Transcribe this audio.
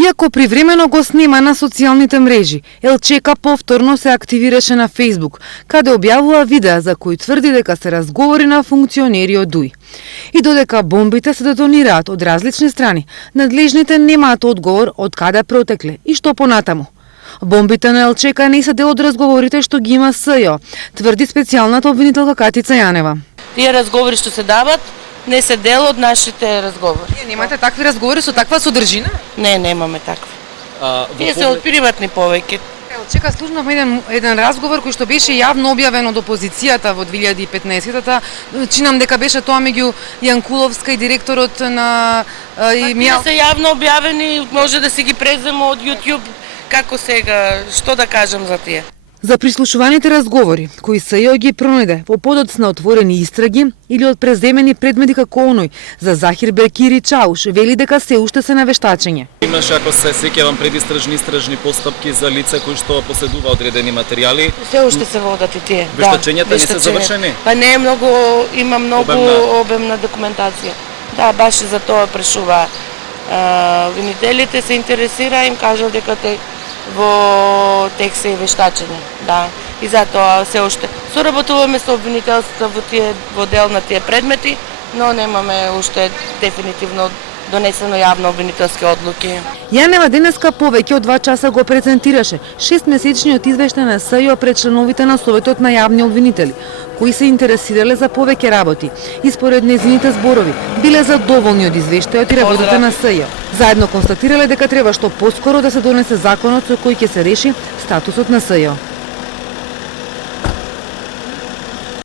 Иако привремено го снема на социјалните мрежи, ЛЧК повторно се активираше на Facebook, каде објавува видеа за кои тврди дека се разговори на функционери од ДУИ. И додека бомбите се детонираат од различни страни, надлежните немаат одговор од каде протекле и што понатаму. Бомбите на ЛЧК не се дел од разговорите што ги има СЈО, тврди специјалната обвинителка Катица Јанева. Тие разговори што се дават не се дел од нашите разговори. Вие немате такви разговори со таква содржина? Не, немаме такви. Тие се од приватни повеќе. ЛЧК слушнавме еден разговор кој што беше јавно објавен од опозицијата во 2015-та. Чинам дека беше тоа меѓу Јанкуловска и директорот на Тие се јавно објавени, може да си ги преземе од YouTube. Како сега, што да кажам за тие? За прислушуваните разговори, кои СЈО ги пронајде во подоцна на отворени истраги или од преземени предмети како оној за Захир Беркири Чауш, вели дека се уште се на вештачење. Имаше, ако се сеќавам, предистражни постапки за лица кои што поседува одредени материјали. Се уште се водат и тие. Вештачењата не се завршени? Па не е многу, има многу обемна документација. Да, баш за тоа прашува. Обвинителите се интересира, им кажал дека во тек се вештачење, да. И затоа се уште соработуваме со обвинителството во дел на тие предмети, но немаме уште дефинитивно донесено јавно обвинителски одлуки. Јанева денеска повеќе од 2 часа го презентираше 6-месечниот извештај на СЈО пред членовите на Советот на јавни обвинители, кои се интересирале за повеќе работи и според нејзините зборови биле задоволни од извештајот и работата на СЈО. Заедно констатирале дека треба што поскоро да се донесе законот со кој ќе се реши статусот на СЈО.